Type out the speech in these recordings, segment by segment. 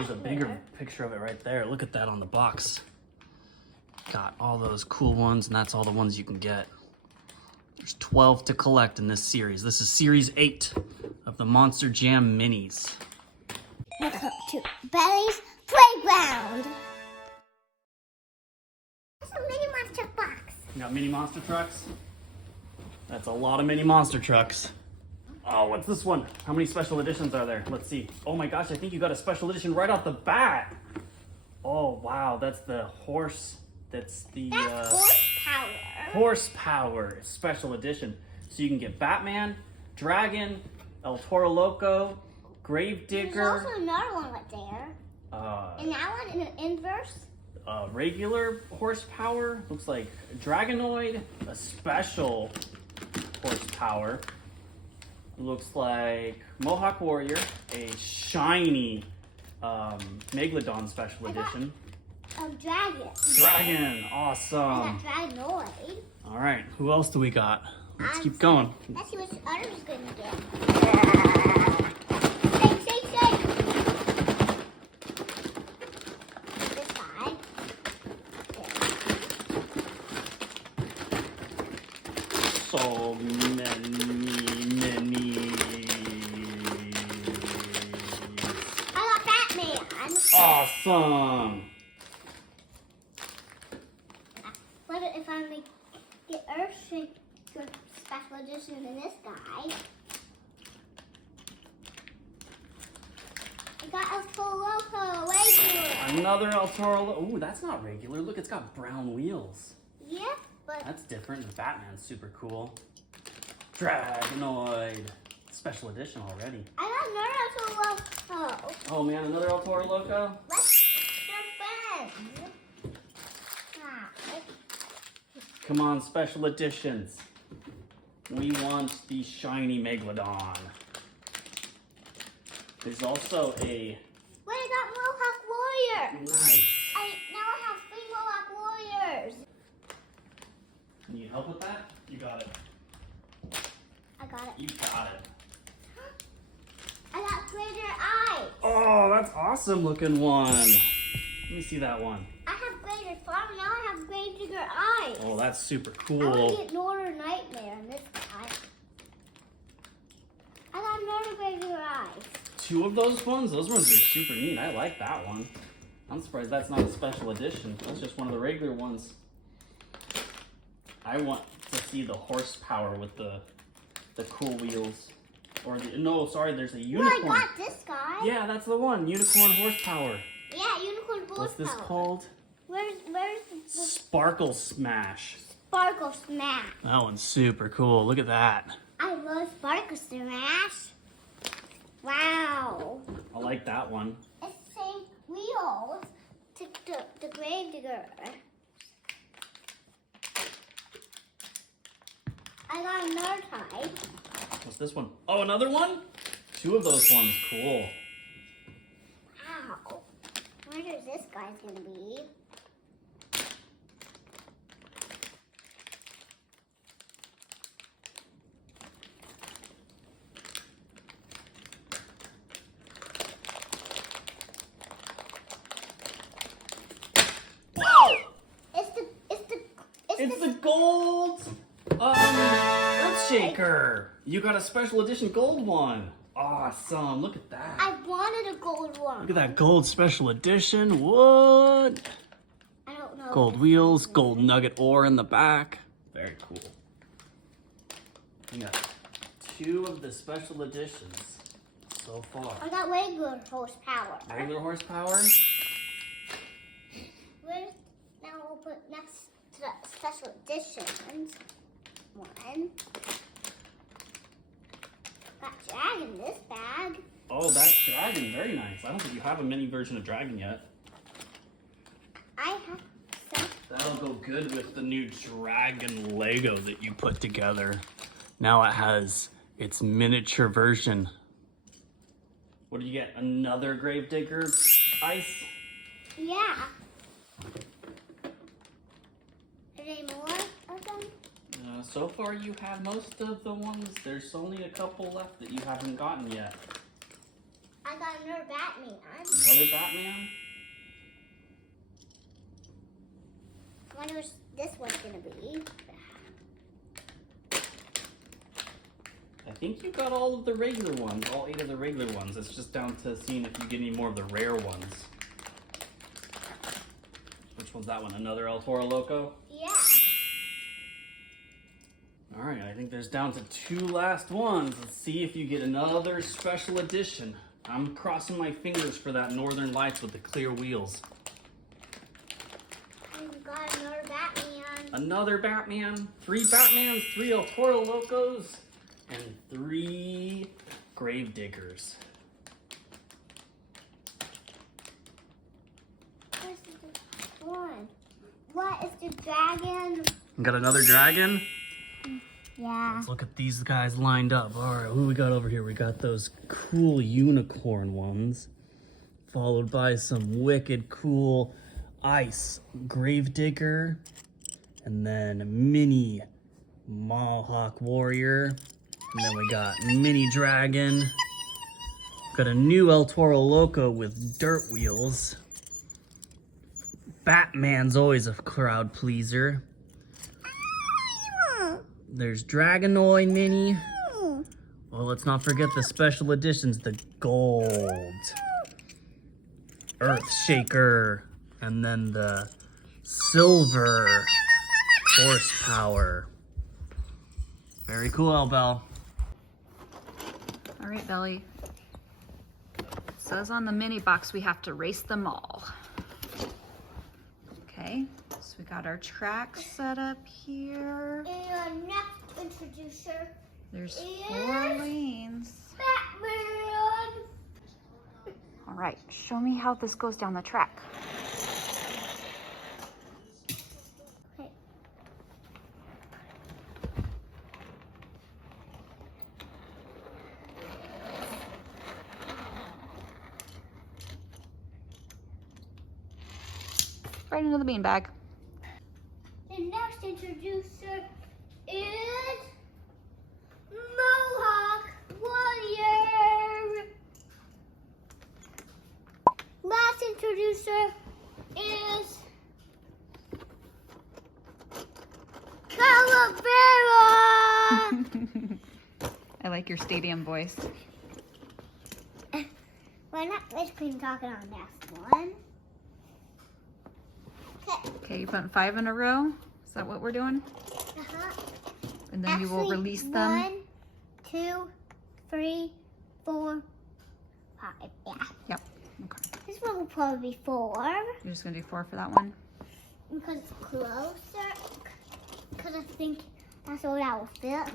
There's a bigger picture of it right there. Look at that on the box. Got all those cool ones, and that's all the ones you can get. There's 12 to collect in this series. This is series 8 of the Monster Jam Minis. Welcome to Belly's Playground. That's a mini monster box. You got mini monster trucks? That's a lot of mini monster trucks. Oh, what's this one? How many special editions are there? Let's see. Oh my gosh, I think you got a special edition right off the bat. Oh wow, that's the horse. That's the That's horsepower. Horsepower special edition. So you can get Batman, Dragon, El Toro Loco, Gravedigger. There's also another one right there. And that one in the inverse. Regular horsepower. Looks like Dragonoid, a special horsepower. Looks like Mohawk Warrior, a shiny Megalodon special edition. Dragon. Dragon, awesome. I got Dragonoid. All right, who else do we got? Let's keep going. Let's see what others gonna get. Shake. This side. So many. I got Batman. Awesome. What if I make the Earthshake special edition in this guy? I got El Toro Loco regular. Another El Toro. Ooh, that's not regular. Look, it's got brown wheels. Yeah, but That's different. The Batman's super cool. Dragonoid. Special edition already. I got another El Toro Loco. Oh man, another El Toro Loco? They're friends. Come on, special editions. We want the shiny Megalodon. There's also a... Wait, I got Mohawk Warrior. Nice. Now I have 3 Mohawk Warriors. Need help with that? You got it. I got it. You got it. I got Greater Eyes. Oh, that's awesome looking one. Let me see that one. I have Greater Farm. Now I have Greater Eyes. Oh, that's super I want to cool. get Northern Nightmare in this guy. I got another Greater Eyes. 2 of those ones are super neat. I like that one. I'm surprised that's not a special edition. That's just one of the regular ones. I want to see the horsepower with the cool wheels. Or the, no, sorry, there's a unicorn. Well, I got this guy. Yeah, that's the one. Unicorn horsepower. Yeah, Unicorn Horsepower. What's this called? Where's the Sparkle Smash. Sparkle Smash? That one's super cool. Look at that. I love Sparkle Smash. Wow. I like that one. It's the same wheels to the Gravedigger. I got another type. What's this one? Oh, another one? 2 of those ones. Cool. Wow. I wonder if this guy's gonna be. Whoa! It's It's the gold Earthshaker. You got a special edition gold one. Awesome. Look at that. I wanted a gold one. Look at that gold special edition. What? I don't know. Gold wheels, gold nugget ore in the back. Very cool. You got 2 of the special editions so far. I got regular horsepower. Regular horsepower. Now we'll put next to the special editions. One. Got Dragon in this bag. Oh, that's Dragon. Very nice. I don't think you have a mini version of Dragon yet. I have some. That'll go good with the new Dragon Lego that you put together. Now it has its miniature version. What did you get? Another Gravedigger ice? Yeah. Are there more of them? So far you have most of the ones. There's only a couple left that you haven't gotten yet. I got another Batman. Another Batman? I wonder what this one's gonna be. I think you got all of the regular ones, all 8 of the regular ones. It's just down to seeing if you get any more of the rare ones. Which one's that one? Another El Toro Loco? Yeah. Alright, I think there's down to 2 last ones. Let's see if you get another special edition. I'm crossing my fingers for that Northern Lights with the clear wheels. We got another Batman. Another Batman. 3 Batmans, 3 El Toro Locos, and 3 Gravediggers. Where's the one? What is the dragon? Got another dragon? Yeah. Let's look at these guys lined up. All right, who we got over here? We got those cool unicorn ones, followed by some wicked cool ice Gravedigger, and then mini Mohawk Warrior, and then we got mini dragon. Got a new El Toro Loco with dirt wheels. Batman's always a crowd pleaser. There's Dragonoid Mini. Well, let's not forget the special editions, the gold Earth Shaker, and then the silver Horsepower. Very cool, Albel. All right, Belly. It says on the mini box we have to race them all. Okay, so we got our track set up here. And next introducer There's is 4 lanes. Batman. All right, show me how this goes down the track. Okay. Right into the beanbag. The next introducer is Mohawk Warrior. Last introducer is Calavera. I like your stadium voice. We're not basically talking on next one. Okay. Okay, you putting 5 in a row? Is that what we're doing? Uh-huh. And then you will Actually, release them. 1, 2, 3, 4, 5. Yeah. Yep. Okay. This one will probably be 4 You're just gonna do 4 for that one. because it's closer. Because I think that's all that will fit.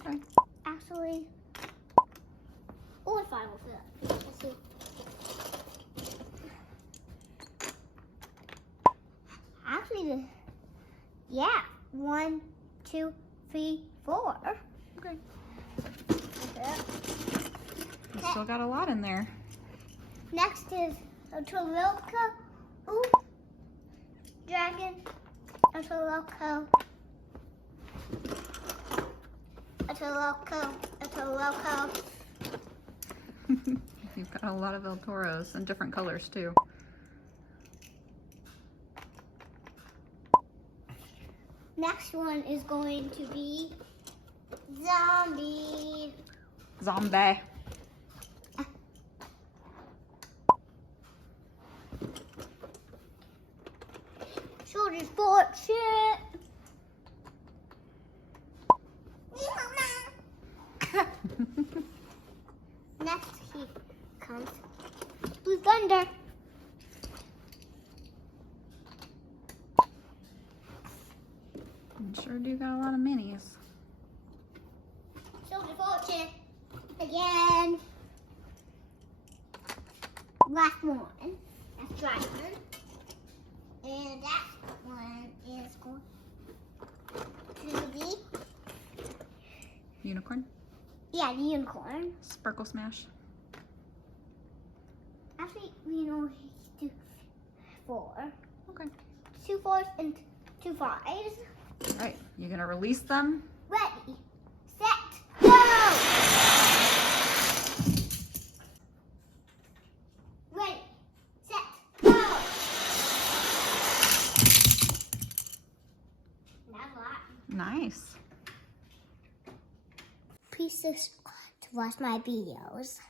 Okay. Actually, or 5 will fit. Let's see. Actually, yeah. 1, 2, 3, 4. Okay. Okay. You still got a lot in there. Next is a Toloco. Ooh. Dragon. A Toloco. A Toloco. A Toloco. You've got a lot of El Toros and different colors too. Next one is going to be Zombie. Zombie. Shoulders fortune. Next he comes Blue Thunder. You sure do got a lot of minis. Shoulder fortune. Again. Last one. That's Dragon. And that one is going to be, Unicorn. yeah, the unicorn. Sparkle Smash. Actually, we know he's 4. Okay. 2 4s and 2 5s. All right. You gonna release them? Ready, set, go! a lot. Nice. Please subscribe to watch my videos.